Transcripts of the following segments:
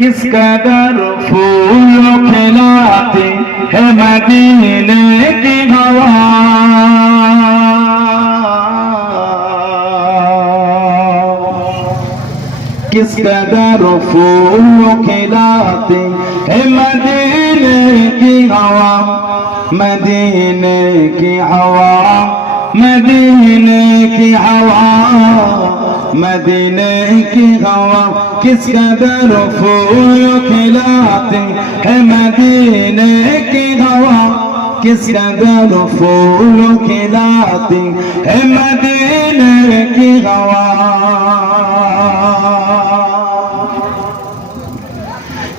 किस कदर फूल खिलाते है मदीने की हवा। किस कदर फूल खिलाते है मदीने की हवा। मदीने की हवा, मदीने की हवा, मदीने की हवा। किस कदर फूल खिलाते है मदीने की हवा। किस कदर फूल खिलाते है मदीने की हवा।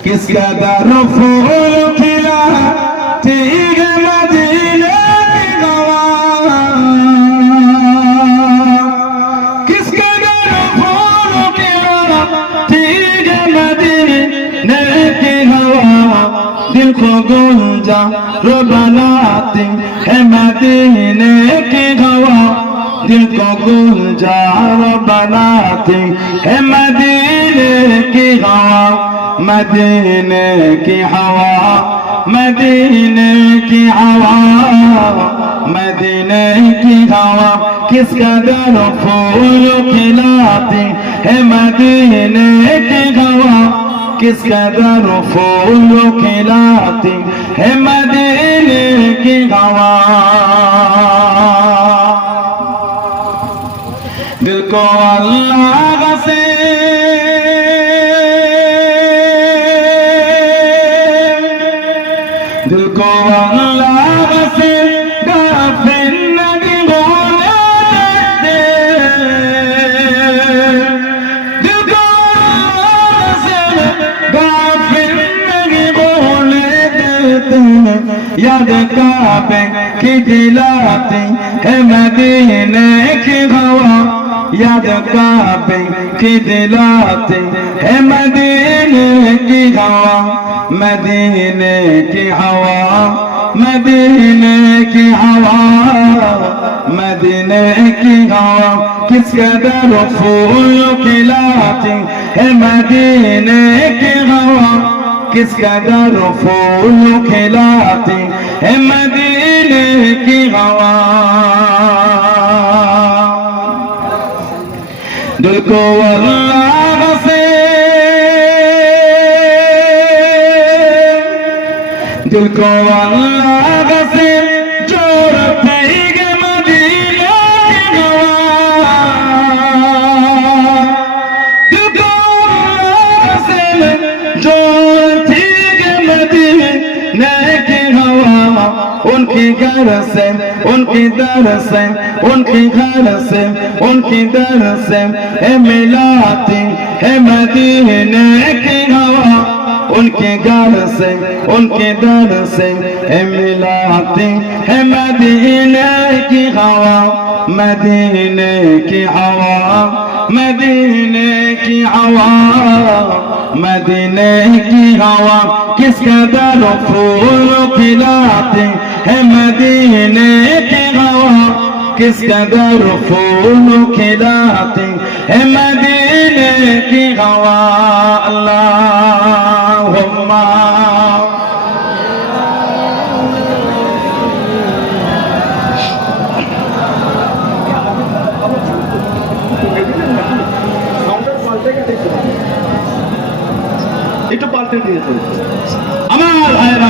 किस कदर फूल खिलाते है मदीने की हवा। किस कदर फूल खिलाते है मदीने की हवा। दिल को गुंजा रो बनाते है मदीने की हवा। दिल को गुलजार बनाते है मदीने की हवा। मदीने की हवा, मदीने की हवा, मदीने की हवा। किस कदर फूल खिलाते है मदीने की हवा। किस कदर फूल खिलाते है मदीने की हवा। दिल को अल्लाह से दिल को अल्लाह से गाफिल नहीं होने देते। दिल को अल्लाह से गाफिल नहीं होने देते। याद काबे की दिलाते है मदीने की हवा। याद काबे की दिलाते है मदीने की हवा। मदीने की हवा, मदीने की हवा, मदीने की हवा। किस कदर फूल खिलाते है मदीने की हवा। किस कदर फूल खिलाते है मदीने की हवा। दिल को अल्लाह से, दिल को अल्लाह से जोड़ते है मदीने की हवा। दिल को अल्लाह से जोड़ती है मदीने की हवा। उनकी घर से, उनकी दर से, उनकी घर से, उनकी दर से है मिलाती है मदीने की हवा। उनके घर से, उनके दर से है मिलाती है मदीने की हवा। मदीने की हवा, मदीने की हवा, मदीने की हवा। किस कदर फूल खिलाते है मदीने की हवा। किस कदर फूल खिलाते है मदीने की हवा। अल्लाहुम्मा একটু পাল্টে দিয়েছে আমার ভাইরা।